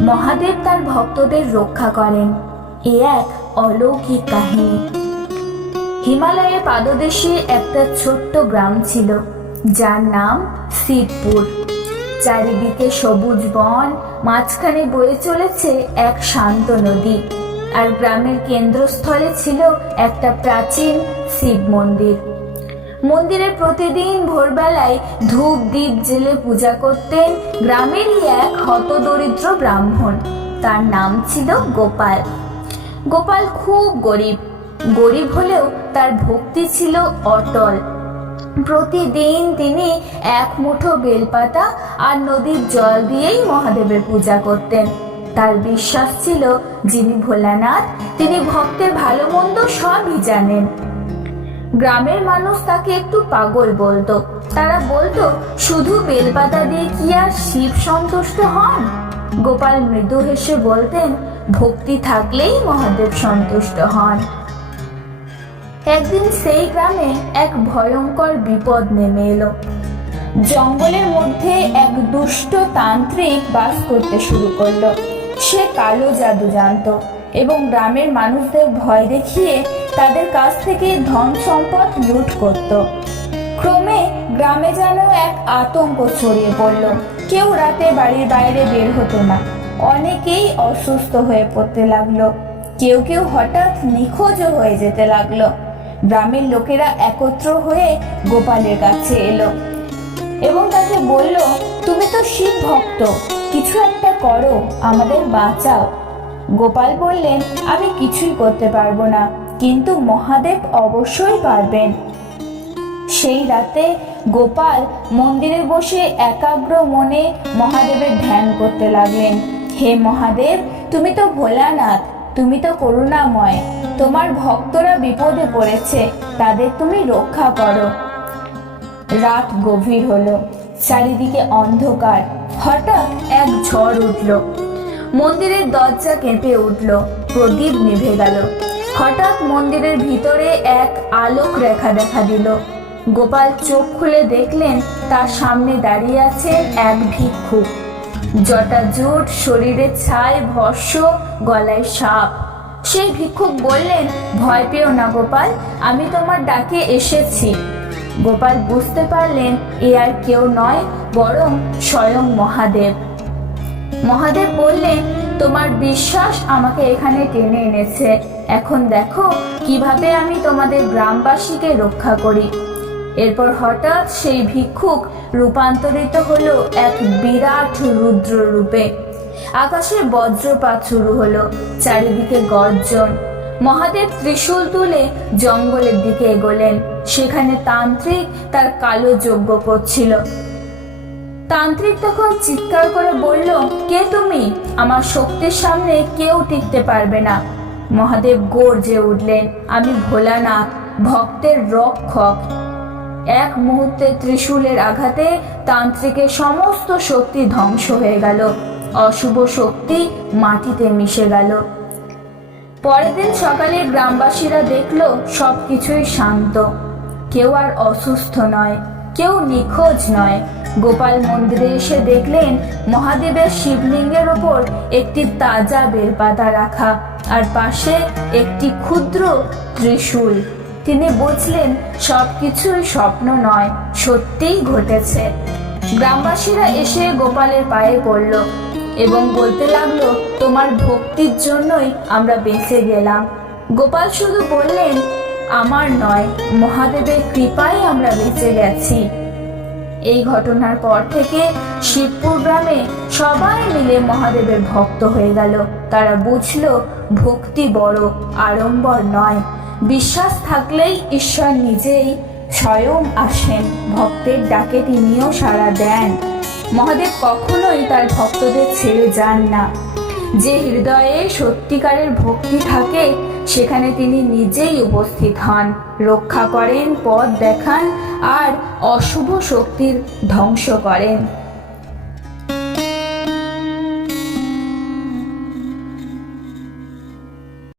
মহাদেব তার ভক্তদের রক্ষা করেন, এ এক অলৌকিক কাহিনী। হিমালয়ের পাদদেশে একটা ছোট্ট গ্রাম ছিল, যার নাম শিবপুর। চারিদিকে সবুজ বন, মাঝখানে বয়ে চলেছে এক শান্ত নদী, আর গ্রামের কেন্দ্রস্থলে ছিল একটা প্রাচীন শিব মন্দির। মন্দিরে প্রতিদিন ভোরবেলায় ধূপ দ্বীপ জেলে পূজা করতেন গ্রামেরই এক হতদরিদ্র ব্রাহ্মণ। তার নাম ছিল গোপাল। গোপাল খুব গরিব হলেও তার ভক্তি ছিল অটল। প্রতিদিন তিনি এক মুঠো বেলপাতা আর নদীর জল দিয়েই মহাদেবের পূজা করতেন। তার বিশ্বাস ছিল, যিনি ভোলানাথ, তিনি ভক্তের ভালো মন্দ সবই জানেন। গ্রামের মানুষ তাকে একটু পাগল বলতো। তারা বলতো, শুধু বেলপাতা দিয়ে কি আর শিব সন্তুষ্ট হন? গোপাল মৃদু হেসে বলতেন, ভক্তি থাকলেই মহাদেব সন্তুষ্ট হন। একদিন সেই গ্রামে এক ভয়ঙ্কর বিপদ নেমে এলো। জঙ্গলের মধ্যে এক দুষ্ট তান্ত্রিক বাস করতে শুরু করলো। সে কালো জাদু জানতো এবং গ্রামের মানুষদের ভয় দেখিয়ে তাদের কাছ থেকে ধন সম্পদ লুট করত। ক্রমে গ্রামে যেন এক আতঙ্ক ছড়িয়ে পড়ল। কেউ রাতে বাড়ির বাইরে বের হতো না। অনেকেই অসুস্থ হয়ে পড়তে লাগলো। কেউ কেউ হঠাৎ নিখোঁজও হয়ে যেতে লাগলো। গ্রামের লোকেরা একত্র হয়ে গোপালের কাছে এলো এবং তাকে বলল, তুমি তো শিব ভক্ত, কিছু একটা করো, আমাদের বাঁচাও। গোপাল বললেন, আমি কিছুই করতে পারবো না, কিন্তু মহাদেব অবশ্যই পারবেন। সেই রাতে গোপাল মন্দিরে বসে একাগ্র মনে মহাদেবের ধ্যান করতে লাগলেন। হে মহাদেব, তুমি তো ভোলানাথ, তুমি তো করুণাময়, তোমার ভক্তরা বিপদে পড়েছে, তাদের তুমি রক্ষা করো। রাত গভীর হলো, চারিদিকে অন্ধকার। হঠাৎ এক ঝড় উঠল। মন্দিরের দরজা কেঁপে উঠল, প্রদীপ নিভে গেল। হঠাৎ মন্দিরের ভিতরে এক আলোক রেখা দেখা দিল। গোপাল চোখ খুলে দেখলেন, তার সামনে দাঁড়িয়ে আছেন এক ভিক্ষুক। জটাজুট, শরীরে ছাই, ভস্য, গলায় সাপ। সেই ভিক্ষুক বললেন, ভয় পেও না গোপাল, আমি তোমার ডাকে এসেছি। গোপাল বুঝতে পারলেন, এ আর কেউ নয়, বরং স্বয়ং মহাদেব। মহাদেব বললেন, তোমার বিশ্বাস আমাকে এখানে টেনে এনেছে। এখন দেখো কিভাবে আমি তোমাদের গ্রামবাসীকে রক্ষা করি। এরপর হঠাৎ সেই ভিক্ষুক রূপান্তরিত হলো এক বিরাট রুদ্র রূপে। আকাশে বজ্রপাত শুরু হলো, চারিদিকে গর্জন। মহাদেব ত্রিশূল তুলে জঙ্গলের দিকে এগোলেন। সেখানে তান্ত্রিক তার কালো যজ্ঞ করছিল। তান্ত্রিক তখন চিৎকার করে বলল, কে তুমি? আমার শক্তির সামনে কেউ টিকতে পারবে না। মহাদেব গর্জে উঠলেন, আমি ভোলানাথ, ভক্তের রক্ষক। এক মুহূর্তে ত্রিশূলের আঘাতে তান্ত্রিকের সমস্ত শক্তি ধ্বংস হয়ে গেল। অশুভ শক্তি মাটিতে মিশে গেল। পরের দিন সকালে গ্রামবাসীরা দেখলো সবকিছুই শান্ত। কেউ আর অসুস্থ নয়, কেউ নিখোঁজ নয়। গোপাল মন্দিরে এসে দেখলেন, মহাদেবের শিবলিঙ্গের ওপর একটি তাজা বেলপাতা রাখা, আর পাশে একটি ক্ষুদ্র ত্রিশূল। তিনি বুঝলেন, সবকিছুই স্বপ্ন নয়, সত্যিই ঘটেছে। গ্রামবাসীরা এসে গোপালের পায়ে পড়ল এবং বলতে লাগলো, তোমার ভক্তির জন্যই আমরা বেঁচে গেলাম। গোপাল শুধু বললেন, আমার নয়, মহাদেবের কৃপায় আমরা বেঁচে গেছি। এই ঘটনার পর থেকে শিবপুর গ্রামে সবাই মিলে মহাদেবের ভক্ত হয়ে গেল। তারা বুঝলো, ভক্তি বড়, আড়ম্বর নয়। বিশ্বাস থাকলেই ঈশ্বর নিজেই স্বয়ং আসেন। ভক্তের ডাকে তিনিও সাড়া দেন। মহাদেব কখনোই তার ভক্তদের ছেড়ে যান না। যে হৃদয়ে সত্যিকারের ভক্তি থাকে, সেখানে তিনি নিজেই উপস্থিত হন, রক্ষা করেন, পথ দেখান আর অশুভ শক্তির ধ্বংস করেন।